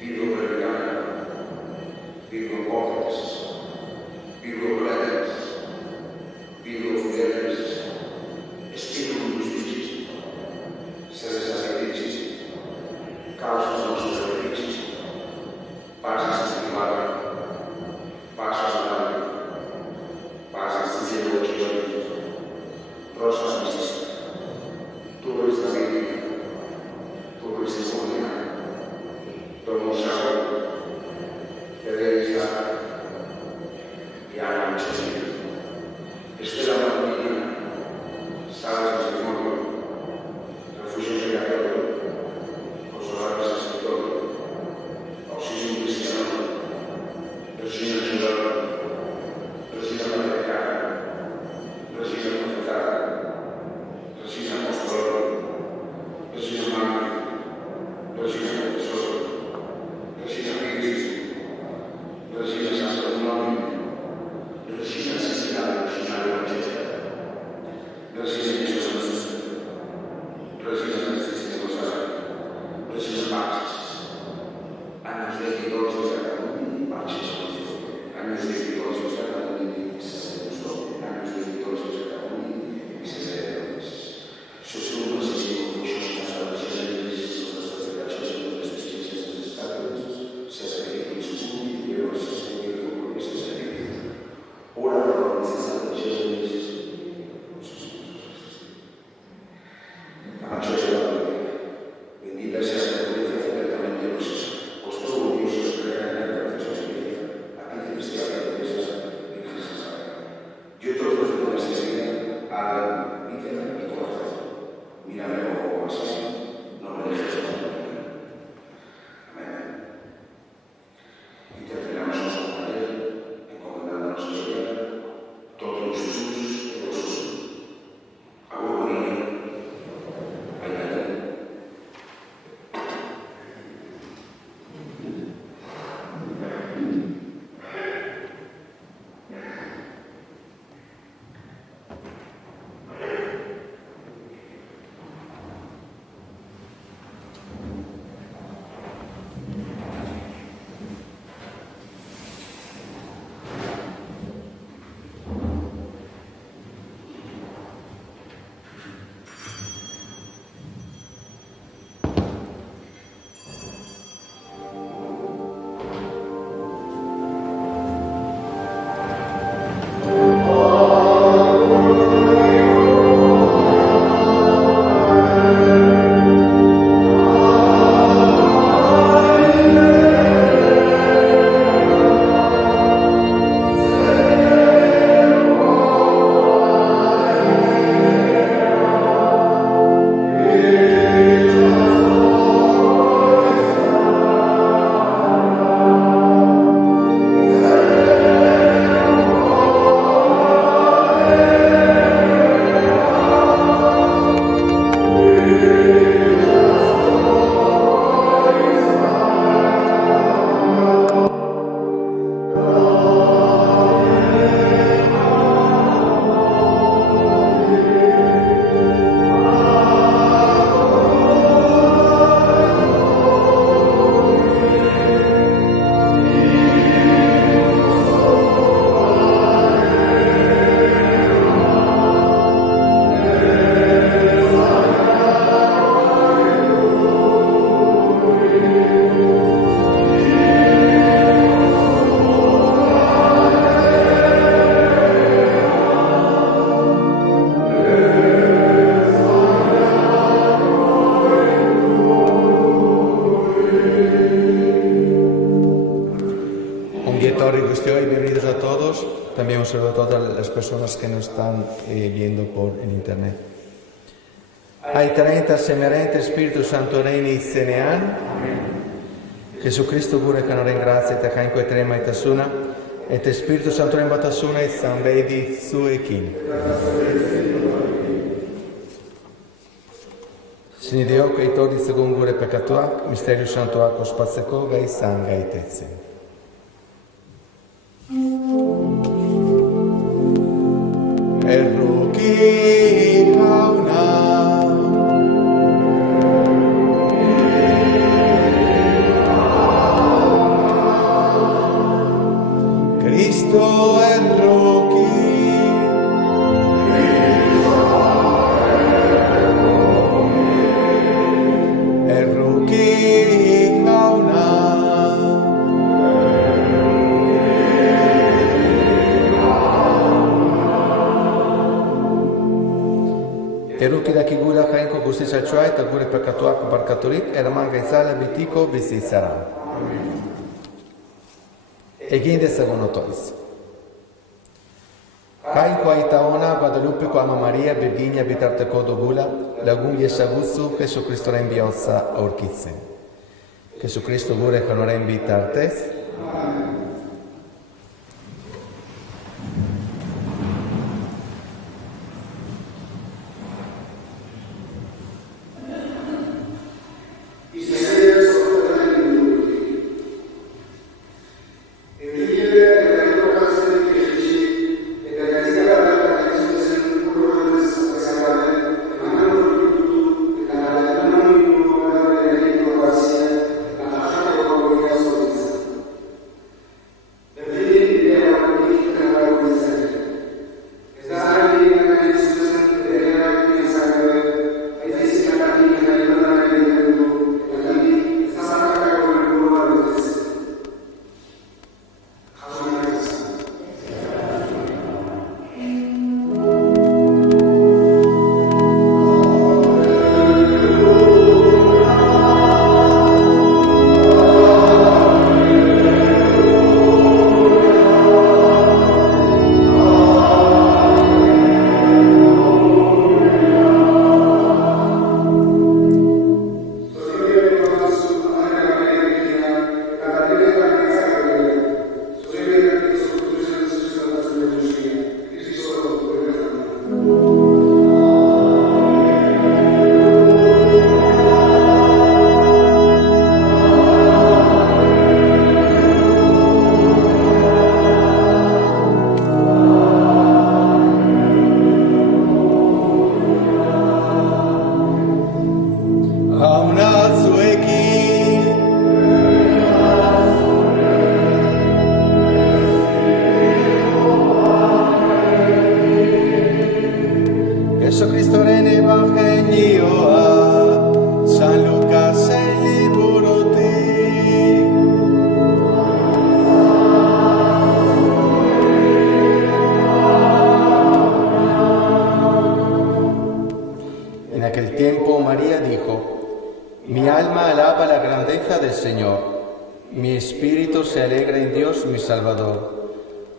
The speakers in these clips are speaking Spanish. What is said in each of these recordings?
Vivo per que estoy hoy, bienvenidos a todos. También un saludo a todas las personas que nos están viendo por en internet. Aitarenta, semerente, Spirito Santo Reini, Senean. Jesucristo gure che non ringrazia te cain coi trema e tasuna, e te Spirito Santo in batasuna e San Vedi su e kin. Sini Dio che i todi segun gure peccatuac, misterio santo aco spazzecoga e sanga e tezze. Erruki fauna Cristo erruki Erruki fauna Eruki da kigura kainko gustisa chuai ta gure pekatuak barkaturik ermanga izala bitiko bisisara. Egin dezagun otoiz. Kainko aitaona Guadalupe ko ama Maria Virginia bitarteko dogula lagun yesaguzu Jesucristoren bihotza aurkitzen. Jesucristo gure janoren bitartez.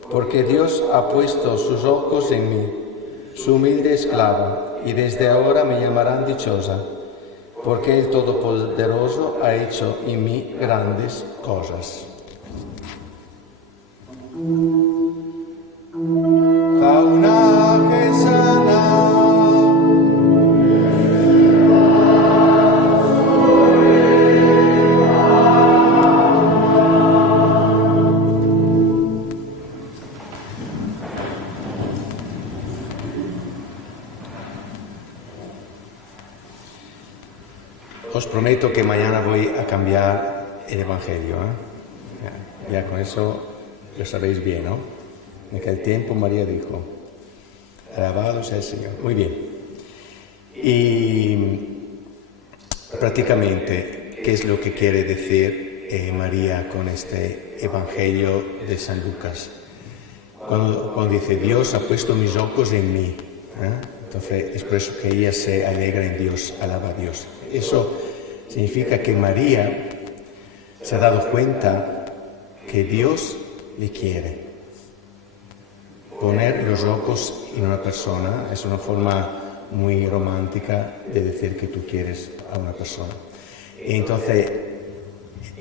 Porque Dios ha puesto sus ojos en mí, su humilde esclava, y desde ahora me llamarán dichosa, porque el Todopoderoso ha hecho en mí grandes cosas. Os prometo que mañana voy a cambiar el Evangelio. Ya con eso lo sabéis bien, ¿no? En aquel tiempo María dijo, alabado sea el Señor. Muy bien. Y prácticamente, ¿qué es lo que quiere decir María con este Evangelio de San Lucas? Cuando dice, Dios ha puesto mis ojos en mí. Entonces es por eso que ella se alegra en Dios, alaba a Dios. Eso significa que María se ha dado cuenta que Dios le quiere. Poner los ojos en una persona es una forma muy romántica de decir que tú quieres a una persona. Y entonces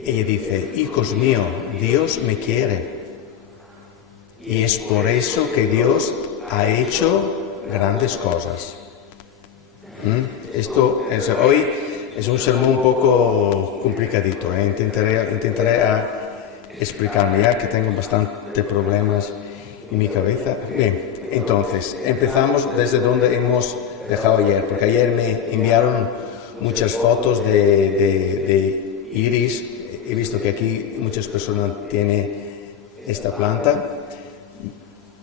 ella dice, hijos míos, Dios me quiere. Y es por eso que Dios ha hecho grandes cosas. Esto hoy es un sermón un poco complicadito. Intentaré explicarme, ya que tengo bastante problemas en mi cabeza. Bien, entonces, empezamos desde donde hemos dejado ayer, porque ayer me enviaron muchas fotos de iris. He visto que aquí muchas personas tienen esta planta.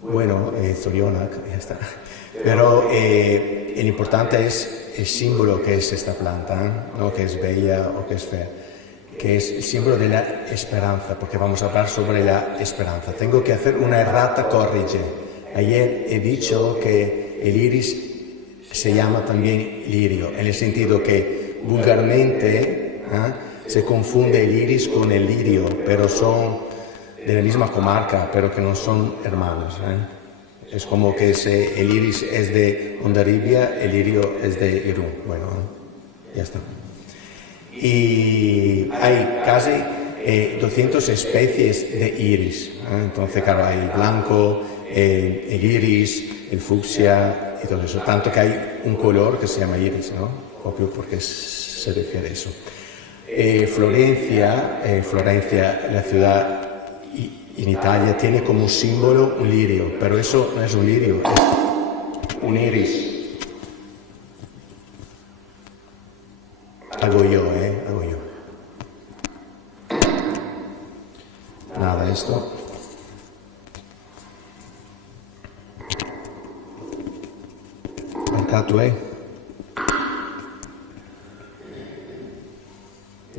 Bueno, Zorionak, ya está. Pero el importante es el símbolo que es esta planta, no que es bella o que es fea, que es el símbolo de la esperanza, porque vamos a hablar sobre la esperanza. Tengo que hacer una errata corrige. Ayer he dicho que el iris se llama también lirio, en el sentido que vulgarmente se confunde el iris con el lirio, pero son de la misma comarca, pero que no son hermanos. Es como que el iris es de Hondarribia, el lirio es de Irún. Bueno, ya está. Y hay casi 200 especies de iris. Entonces, claro, hay el blanco, el iris, el fucsia y todo eso. Tanto que hay un color que se llama iris, ¿no? Obvio, porque se refiere a eso. Florencia, la ciudad en Italia, tiene como símbolo un lirio, pero eso no es un lirio, es un iris. Hago yo. Nada, esto. Mercato,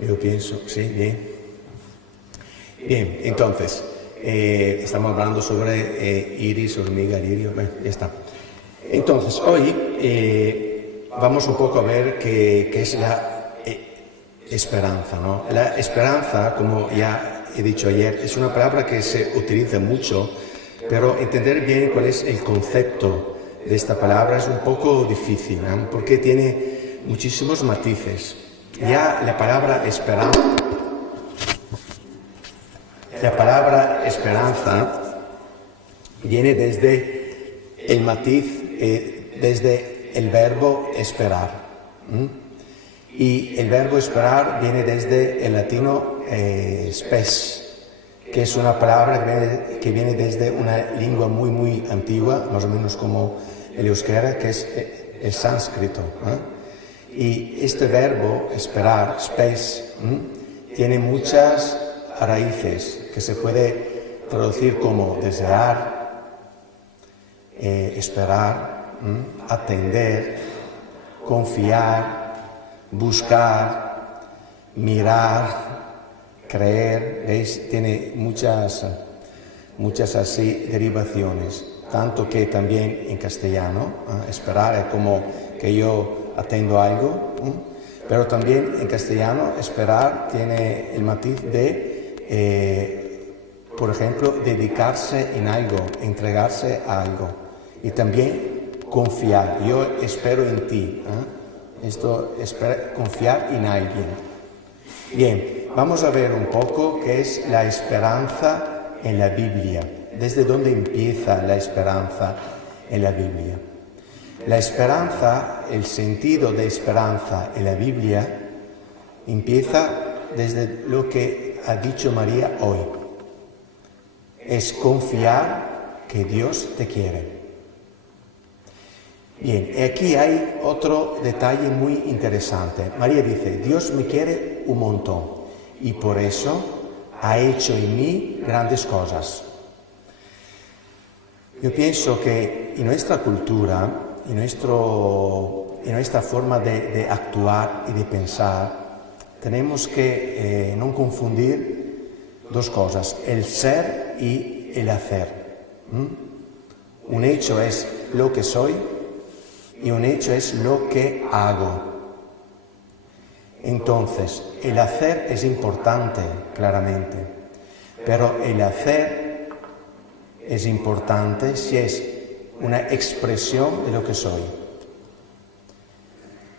Yo pienso, sí, bien. Bien, entonces, estamos hablando sobre iris, hormiga, lirio, ya está. Entonces, hoy vamos un poco a ver qué es la esperanza, ¿no? La esperanza, como ya he dicho ayer, es una palabra que se utiliza mucho, pero entender bien cuál es el concepto de esta palabra es un poco difícil, ¿no? Porque tiene muchísimos matices. Ya la palabra esperanza viene desde el matiz, desde el verbo esperar. Y el verbo esperar viene desde el latino spes, que es una palabra que viene desde una lengua muy, muy antigua, más o menos como el euskera, que es el sánscrito. Y este verbo esperar, spes, tiene muchas raíces que se puede traducir como desear, esperar, atender, confiar, buscar, mirar, creer. ¿Veis? Tiene muchas así derivaciones. Tanto que también en castellano, esperar es como que yo atendo algo, pero también en castellano esperar tiene el matiz de, por ejemplo, dedicarse en algo, entregarse a algo. Y también confiar. Yo espero en ti. Esto es confiar en alguien. Bien, vamos a ver un poco qué es la esperanza en la Biblia. ¿Desde dónde empieza la esperanza en la Biblia? La esperanza, el sentido de esperanza en la Biblia, empieza desde lo que ha dicho María hoy. Es confiar que Dios te quiere. Bien, aquí hay otro detalle muy interesante. María dice, Dios me quiere un montón y por eso ha hecho en mí grandes cosas. Yo pienso que en nuestra cultura, en nuestra forma de actuar y de pensar, tenemos que no confundir dos cosas, el ser y el hacer. Un hecho es lo que soy y un hecho es lo que hago. Entonces, el hacer es importante, claramente, pero el hacer es importante, si es una expresión de lo que soy.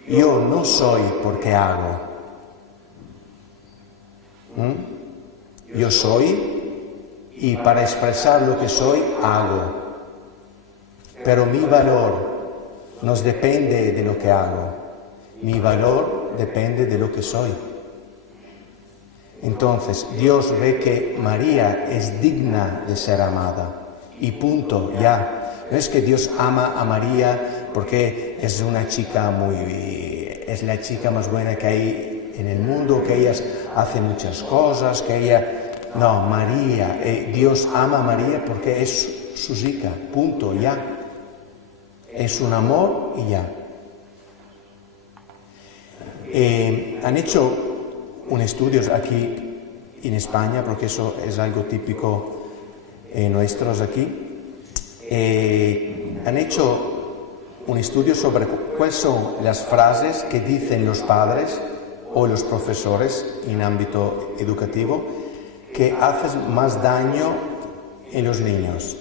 Yo no soy porque hago. Yo soy y para expresar lo que soy hago. Pero mi valor no depende de lo que hago. Mi valor depende de lo que soy. Entonces, Dios ve que María es digna de ser amada. Y punto, ya. No es que Dios ama a María porque es una chica es la chica más buena que hay en el mundo, que ella hace muchas cosas, que ella... No, María, Dios ama a María porque es su hija, punto, ya. Es un amor y ya. Han hecho un estudio aquí en España, porque eso es algo típico nuestros aquí. Han hecho un estudio sobre cuáles son las frases que dicen los padres o los profesores en ámbito educativo que hacen más daño en los niños.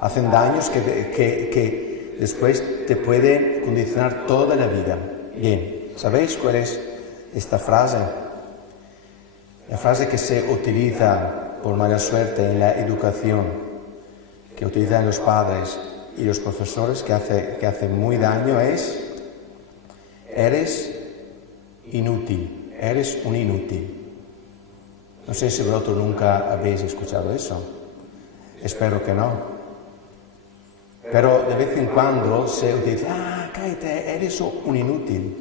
Hacen daños que después te pueden condicionar toda la vida. Bien, ¿sabéis cuál es esta frase? La frase que se utiliza por mala suerte en la educación, que utilizan los padres y los profesores, que hace muy daño, es: eres inútil, eres un inútil. No sé si vosotros nunca habéis escuchado eso. Espero que no. Pero de vez en cuando se utiliza: cállate, eres un inútil.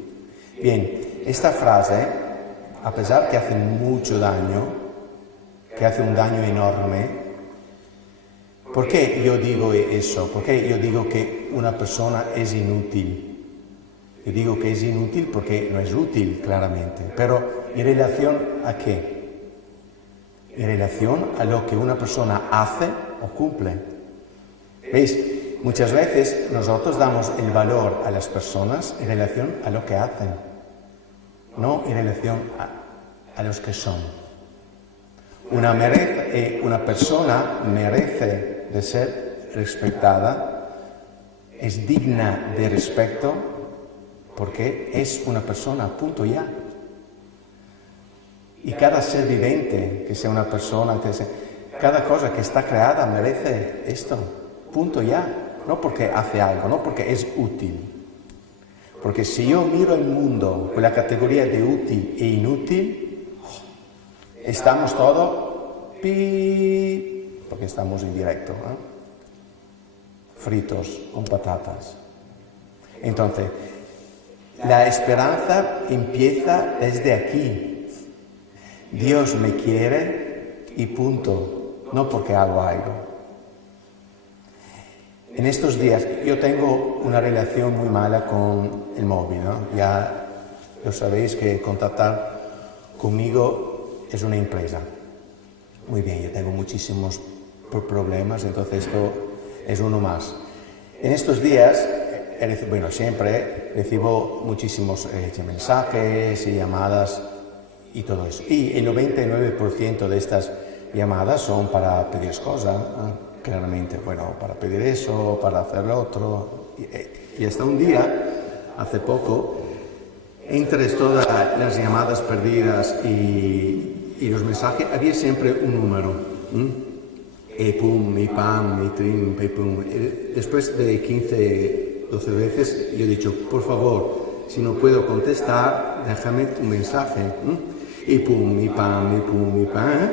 Bien, esta frase, a pesar que hace mucho daño, que hace un daño enorme, ¿por qué yo digo eso? ¿Por qué yo digo que una persona es inútil? Yo digo que es inútil porque no es útil, claramente. Pero ¿en relación a qué? En relación a lo que una persona hace o cumple. ¿Veis? Muchas veces nosotros damos el valor a las personas en relación a lo que hacen, no en relación a los que son. Una persona merece de ser respetada, es digna de respeto porque es una persona, punto, ya. Y cada ser viviente, que sea una persona, cada cosa que está creada merece esto, punto, ya. No porque hace algo, no porque es útil. Porque si yo miro el mundo con la categoría de útil e inútil, estamos todos porque estamos en directo, fritos con patatas. Entonces, la esperanza empieza desde aquí. Dios me quiere y punto, no porque hago algo. En estos días yo tengo una relación muy mala con el móvil, ¿no? Ya lo sabéis que contactar conmigo es una empresa. Muy bien, yo tengo muchísimos problemas, entonces esto es uno más. En estos días, siempre recibo muchísimos mensajes y llamadas y todo eso. Y el 99% de estas llamadas son para pedir cosas, claramente, para pedir eso, para hacer lo otro. Y hasta un día, hace poco, entre todas las llamadas perdidas y los mensajes, había siempre un número. E pum, mi pam, mi trim, pe pum. Después de 15, 12 veces, yo he dicho: por favor, si no puedo contestar, déjame un mensaje. Y pum, mi pam, mi pum, mi pam.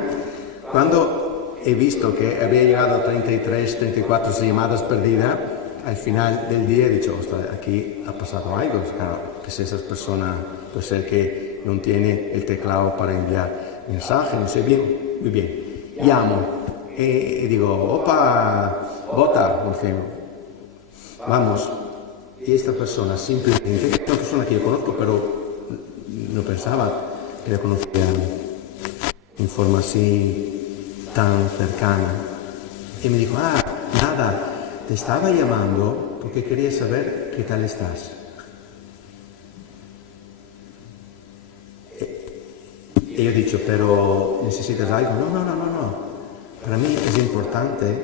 Cuando he visto que había llegado a 33, 34 llamadas perdidas, al final del día he dicho: ostras, aquí ha pasado algo. Claro, que si esa persona puede ser que no tiene el teclado para enviar mensaje, no sé bien, muy bien. Llamo y digo: opa, bota, vamos. Y esta persona simplemente, es una persona que yo conozco, pero no pensaba que la conocía en forma así tan cercana. Y me dijo: nada, te estaba llamando porque quería saber qué tal estás. Y yo he dicho: ¿pero necesitas algo? No. Para mí es importante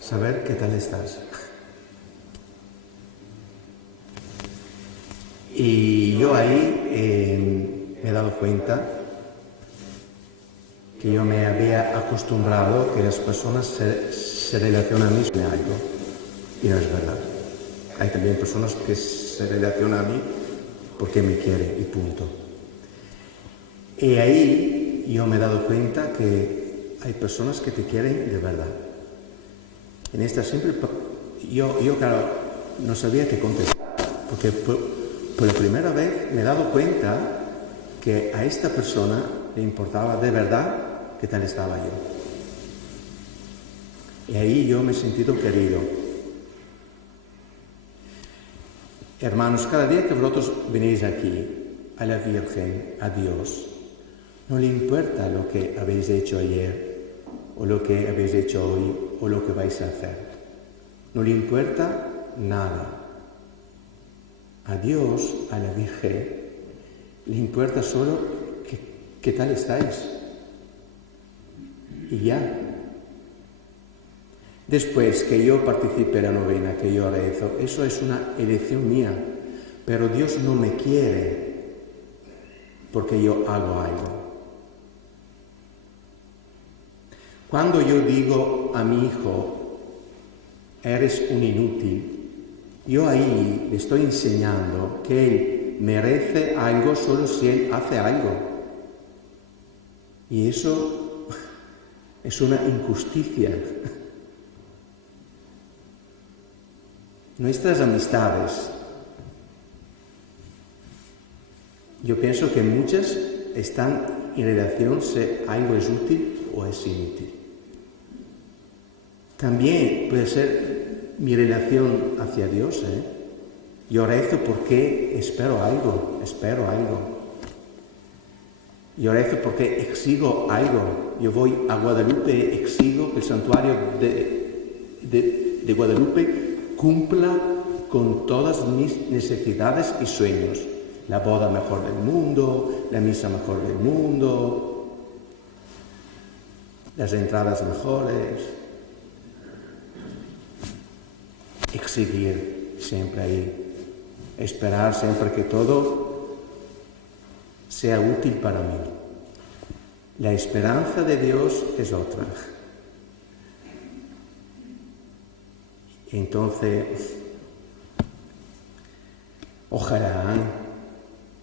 saber qué tal estás. Y yo ahí me he dado cuenta que yo me había acostumbrado que las personas se relacionan a mí con algo. Y no es verdad. Hay también personas que se relacionan a mí porque me quieren y punto. Y ahí yo me he dado cuenta que hay personas que te quieren de verdad. En esta siempre, yo claro, no sabía qué contestar, porque por la primera vez me he dado cuenta que a esta persona le importaba de verdad qué tal estaba yo. Y ahí yo me he sentido querido. Hermanos, cada día que vosotros venís aquí, a la Virgen, a Dios, no le importa lo que habéis hecho ayer, o lo que habéis hecho hoy, o lo que vais a hacer. No le importa nada. A Dios, a la Virgen, le importa solo qué tal estáis. Y ya. Después que yo participe en la novena, que yo rezo, eso es una elección mía. Pero Dios no me quiere porque yo hago algo. Cuando yo digo a mi hijo, eres un inútil, yo ahí le estoy enseñando que él merece algo solo si él hace algo. Y eso es una injusticia. Nuestras amistades, yo pienso que muchas están en relación si algo es útil o es inútil. También puede ser mi relación hacia Dios. Yo rezo porque espero algo. Yo rezo porque exijo algo. Yo voy a Guadalupe y exijo que el santuario de Guadalupe cumpla con todas mis necesidades y sueños. La boda mejor del mundo, la misa mejor del mundo, las entradas mejores. Exigir siempre ahí, esperar siempre que todo sea útil para mí. La esperanza de Dios es otra. Entonces, ojalá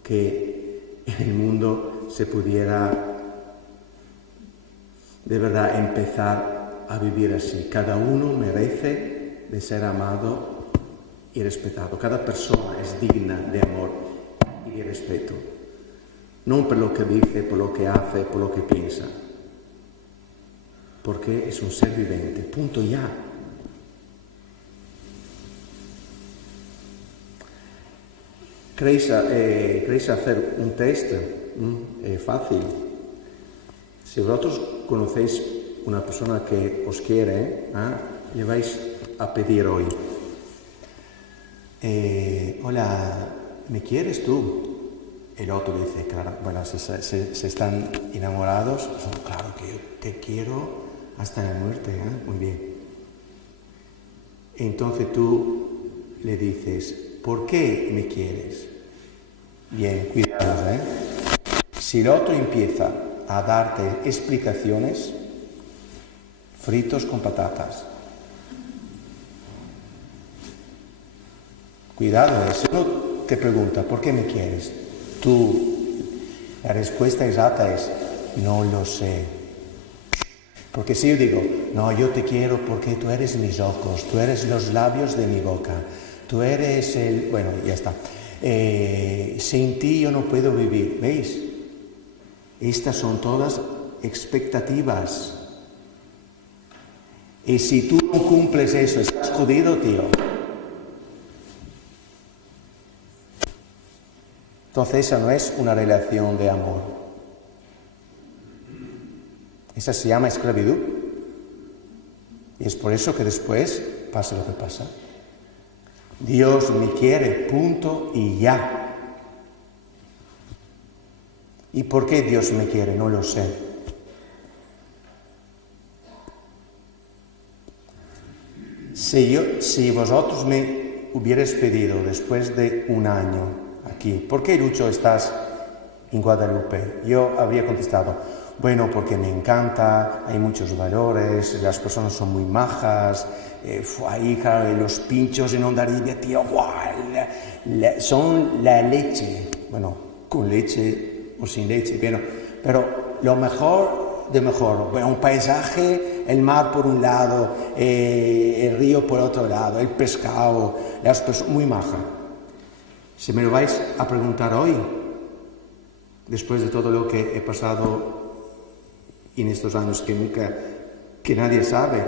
que en el mundo se pudiera de verdad empezar a vivir así. Cada uno merece de ser amado y respetado. Cada persona es digna de amor y de respeto. No por lo que dice, por lo que hace, por lo que piensa. Porque es un ser viviente. Punto ya. ¿Queréis hacer un test? Fácil. Si vosotros conocéis una persona que os quiere, le vais a pedir hoy. Hola, ¿me quieres tú? El otro dice, claro, bueno, se están enamorados, claro que yo te quiero hasta la muerte, muy bien. Entonces tú le dices, ¿por qué me quieres? Bien, cuidado, Si el otro empieza a darte explicaciones, fritos con patatas. Cuidado, si uno te pregunta, ¿por qué me quieres? La respuesta exacta es, no lo sé. Porque si yo digo, no, yo te quiero porque tú eres mis ojos, tú eres los labios de mi boca, tú eres bueno, ya está. Sin ti yo no puedo vivir, ¿veis? Estas son todas expectativas. Y si tú no cumples eso, estás jodido, tío. Entonces esa no es una relación de amor. Esa se llama esclavitud. Y es por eso que después pasa lo que pasa. Dios me quiere, punto y ya. ¿Y por qué Dios me quiere? No lo sé. Si vosotros me hubierais pedido después de un año aquí, ¿por qué, Lucho, estás en Guadalupe? Yo habría contestado, bueno, porque me encanta, hay muchos valores, las personas son muy majas, ahí, claro, los pinchos en Hondarribia, tío, ¡guau! Son la leche, bueno, con leche o sin leche, pero lo mejor de mejor, bueno, un paisaje, el mar por un lado, el río por otro lado, el pescado, las personas, muy maja. Si me lo vais a preguntar hoy, después de todo lo que he pasado en estos años que nadie sabe,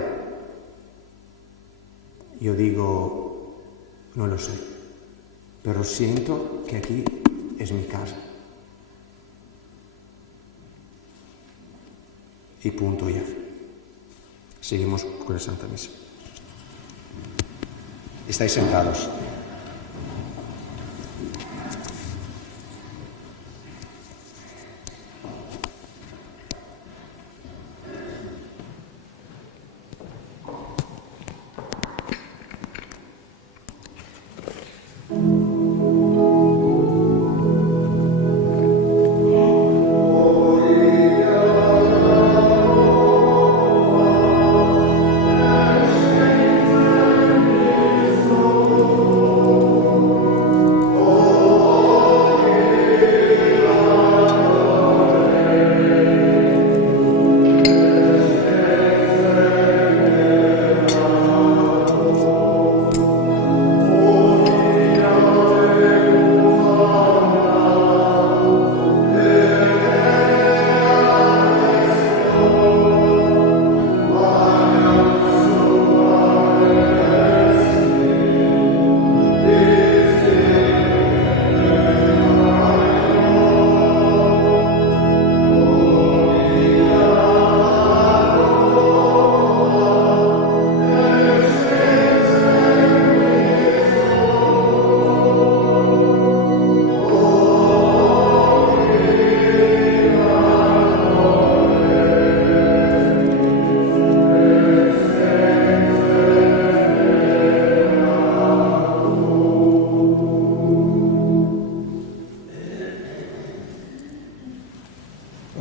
yo digo, no lo sé, pero siento que aquí es mi casa. Y punto ya. Seguimos con la Santa Misa. Estáis sentados.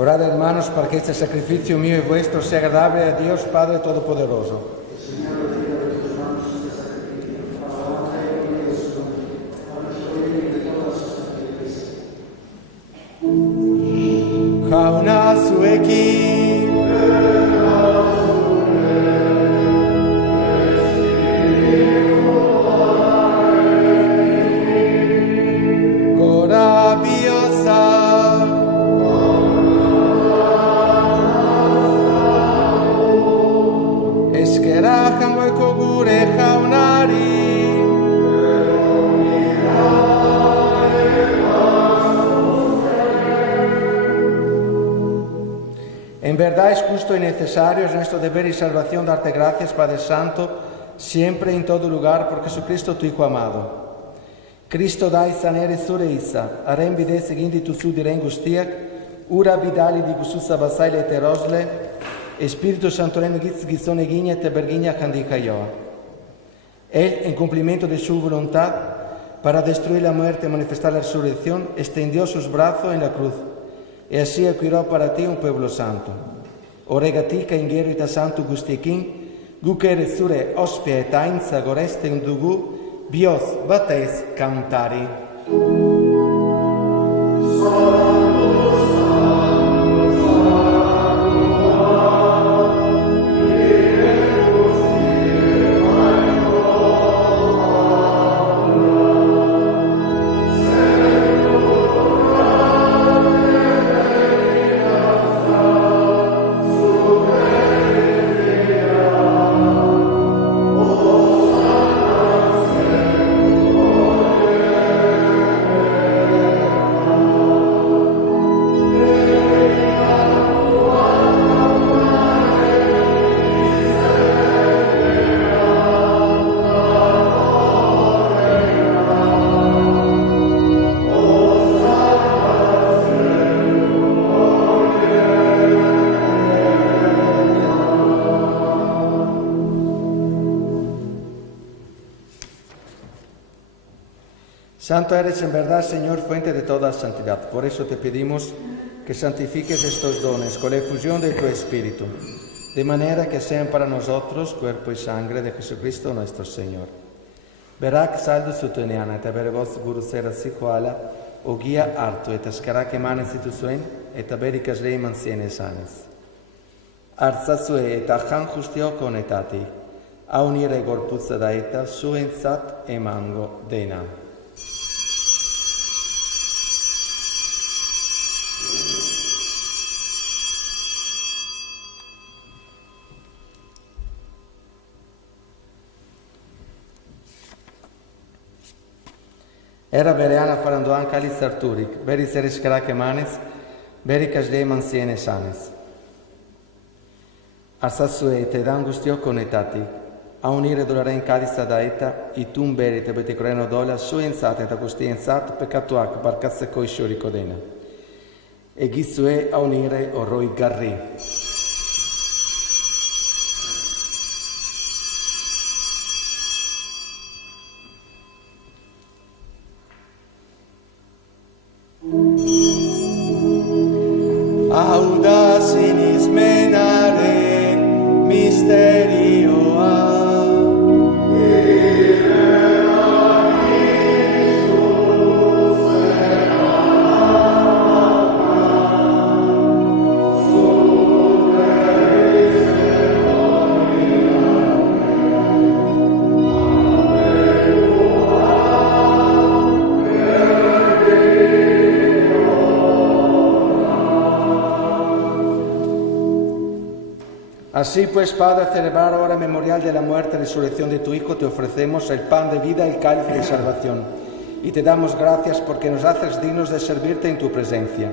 Orad, hermanos, para que este sacrificio mío y vuestro sea agradable a Dios Padre Todopoderoso. Jauna zuekin, gora bihotza, eskera jangoeko gure jaunari. En verdad es justo y necesario, es nuestro deber y salvación darte gracias, Padre Santo, siempre y en todo lugar, por Jesucristo tu Hijo amado. Cristo da izanere zure iza, haren bidez egin dituzu diren guztiak, ura bidali diguzu zabazaile eta erosle, Espíritu Santoren egitz gizon egin eta bergina handik jaioa. Él, en cumplimiento de su voluntad, para destruir la muerte y manifestar la resurrección, extendió sus brazos en la cruz, y así adquirió para ti un pueblo santo. Horregatik aingeru eta santu guztiekin, guk ere zure ospea eta aintza goresten dugu, bihotz batez kantari. Santo eres en verdad, Señor, fuente de toda santidad. Por eso te pedimos que santifiques estos dones con la efusión de tu Espíritu, de manera que sean para nosotros cuerpo y sangre de Jesucristo nuestro Señor. Berak saldo sutuniana, et avergos guru sera sikuala, o guia arto, et ascarak emanes itusuen, et aberikas reiman siene sanes. Artzazue et ajan justio conetati, a unire gorpuzza daeta, suen sat emango dena. Era bereana farandoan calis arturic, beris eris carac emanes, bericas leiman siene sanes. Arsasue te d'angustio conetati, a unire dolaren calis adaeta, itum berite beticreno dola, suensat et agustiensat, peccatuac barcasse coisciori codena. E gisue a unire orroi garri. Audas inis menare misterio a Así pues, Padre, a celebrar ahora el memorial de la muerte y resurrección de tu Hijo, te ofrecemos el pan de vida y el cáliz de salvación. Y te damos gracias porque nos haces dignos de servirte en tu presencia.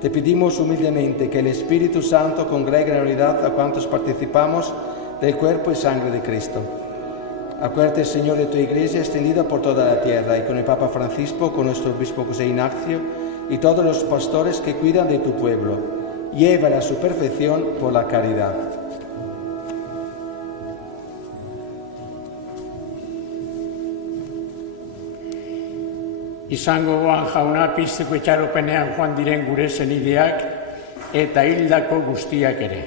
Te pedimos humildemente que el Espíritu Santo congregue en unidad a cuantos participamos del cuerpo y sangre de Cristo. Acuérdate, Señor, de tu Iglesia extendida por toda la tierra y con el Papa Francisco, con nuestro obispo José Ignacio y todos los pastores que cuidan de tu pueblo. Llévala a su perfección por la caridad. Izango goan jauna pizteko itxaropenean joan diren gure senideak eta hildako guztiak ere.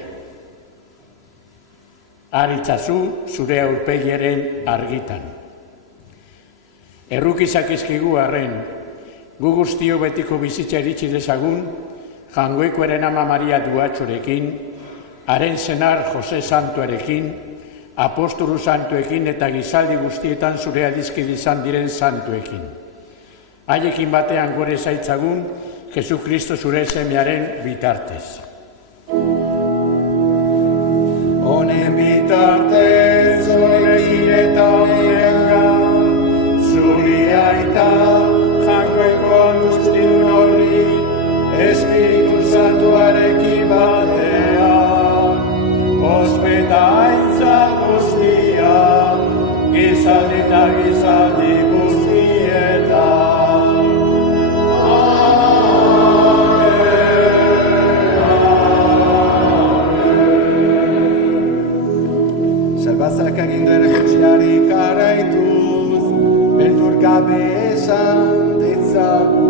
Aritzazu zure aurpegiaren argitan. Errukizak izkigu arren, gu guztio betiko bizitza iritsi dezagun, jangoikoaren ama Maria Duatxorekin, haren senar Jose Santuarekin, apostolu santuekin eta gizaldi guztietan zure adizkide izan diren santuekin. Haiekin batean gore zaitzagun, Jesukristo zure semearen bitartez. Honen bitartez, honekin eta honegan, zuri aita, jangoeko guztiun horri, Espiritu Santuarekin batean, ospeta aitza guztia, gizaldi eta gizaldi guztietan. Salvazak agindu errefusiari jarraituz, beldur gabe esan ditzagu.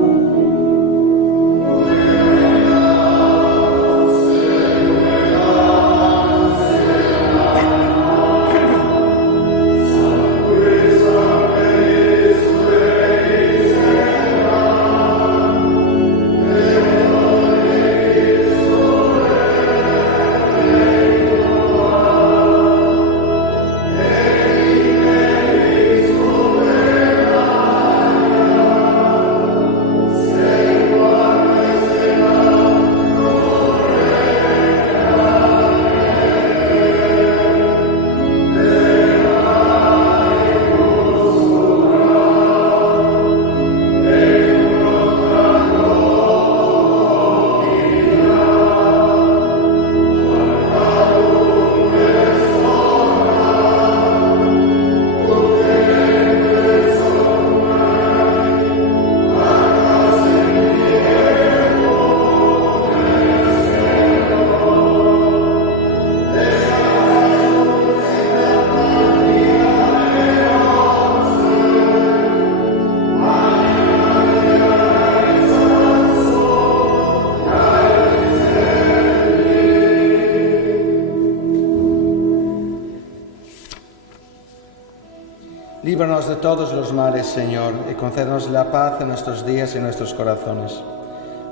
Líbranos de todos los males, Señor, y concédenos la paz en nuestros días y en nuestros corazones,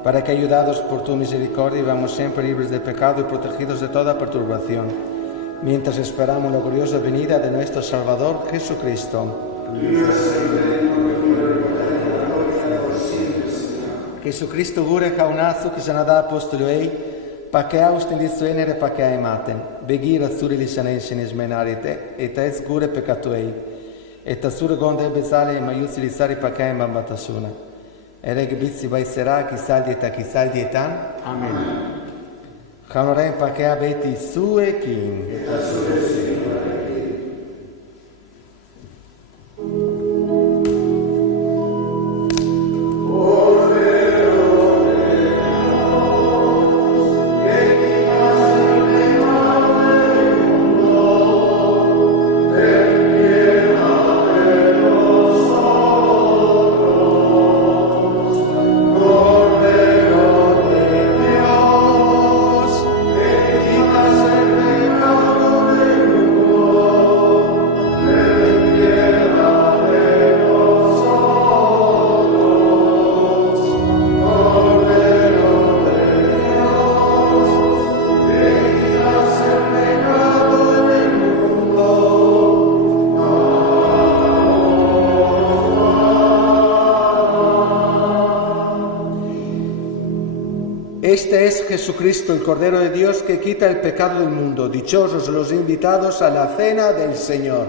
para que, ayudados por tu misericordia, vivamos siempre libres de pecado y protegidos de toda perturbación, mientras esperamos la gloriosa venida de nuestro Salvador Jesucristo. Jesucristo gure haunasu ki se nada apostolui, pakea ustindissuenere pakea ematen, begira suri lisanensin ismenarite, et es gure pecatuei, et asure gonde besale maiusi lisari pakea mambatasuna. Ereg bitsi vaisera ki saldi etan. Amen. Hanorem pakea beti sue kin. Et asure spiritua requiem. Este es Jesucristo, el Cordero de Dios, que quita el pecado del mundo. Dichosos los invitados a la cena del Señor.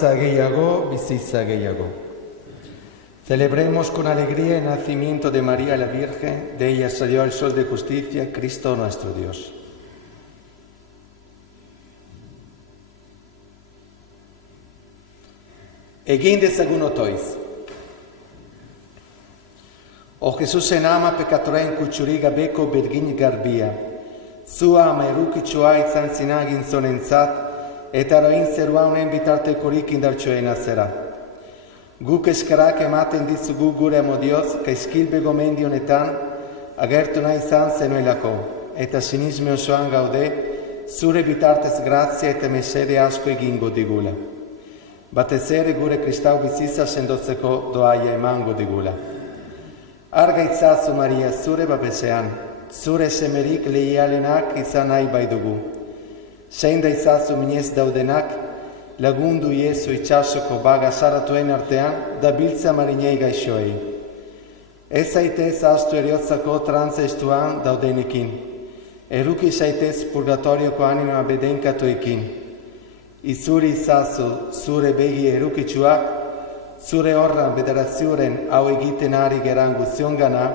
esperanza gehiago, bizitza gehiago. Celebremos con alegría el nacimiento de María la Virgen, de ella salió el sol de justicia, Cristo nuestro Dios. Egin dezagun otoiz. O Jesusen ama pekatoren kutsuri gabeko bergin garbia. Zua ama erukitsua izan zinagin zonentzat, eta eroin zerua honen bitartekorik indartxoen azera. Guk eskarak ematen dizugu gure amodioz, kaizkilbe gomendi honetan, agertu nahi izan zenuelako, eta sinisme osoan gaude, zure bitartez grazia eta mesede asko egingo digula. Batez ere gure kristau bizitza sendotzeko doaia emango digula. Arga itzazu, Maria, zure babesean, zure semerik leialenak izan nahi bai dugu. Zein da itzazu minez daudenak, lagundu Iesu itxasoko baga saratuen artean, da biltza marinei gaixoei. Ez zaitez astu eriotzako trantzeistuan daudenekin. Eruki zaitez purgatorioko anima bedenkatuekin. Izuri izazu zure begi erukitsuak, zure horran bederazioaren hau egiten ari geran guzion gana,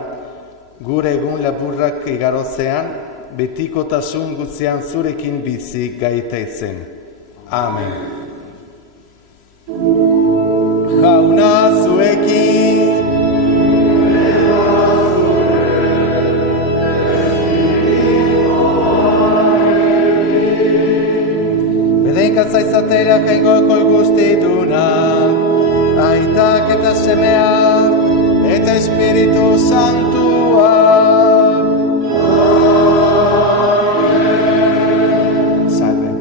gure egun laburrak igarozean, betikotasun guzian zurekin bizi gaitezen. Amen. Jauna zuekin. Zaitzatera jaingoko guztidunak, aitak eta semeak, eta Espiritu Santuak. Salve.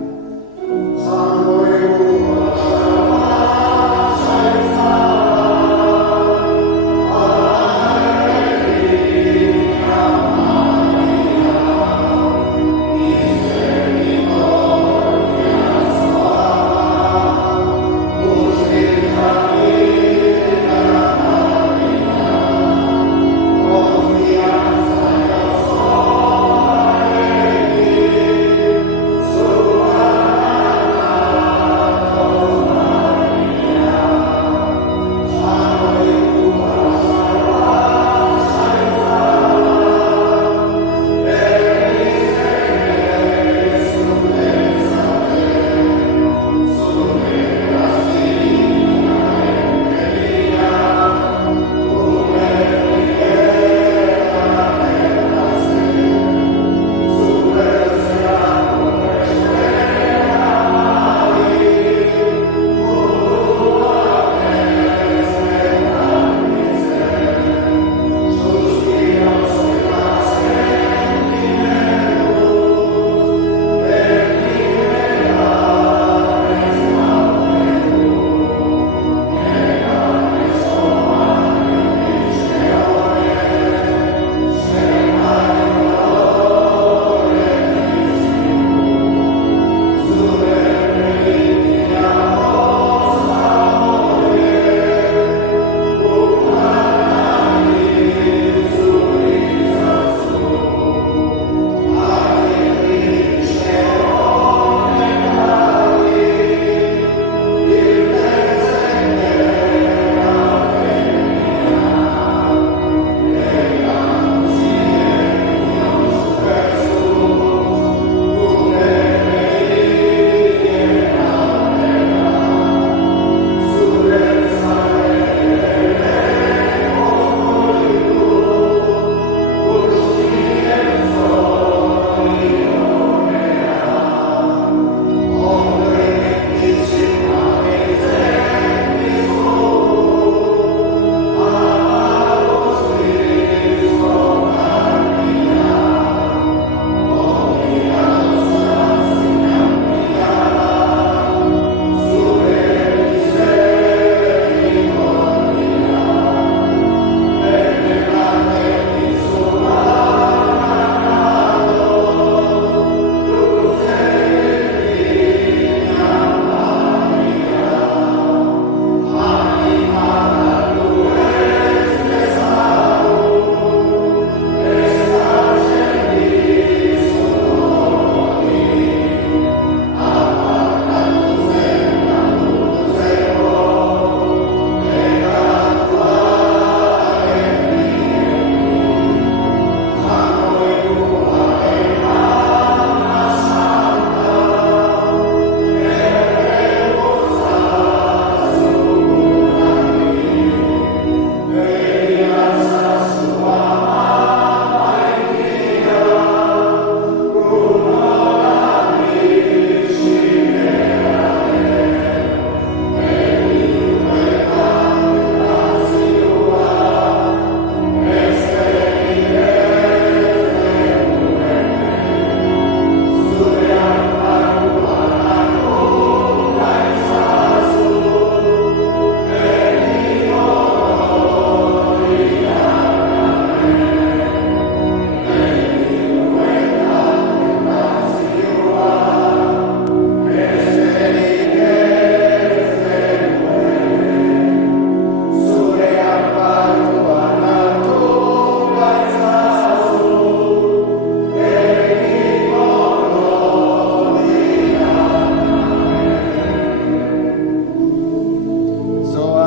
Yeah.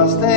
más de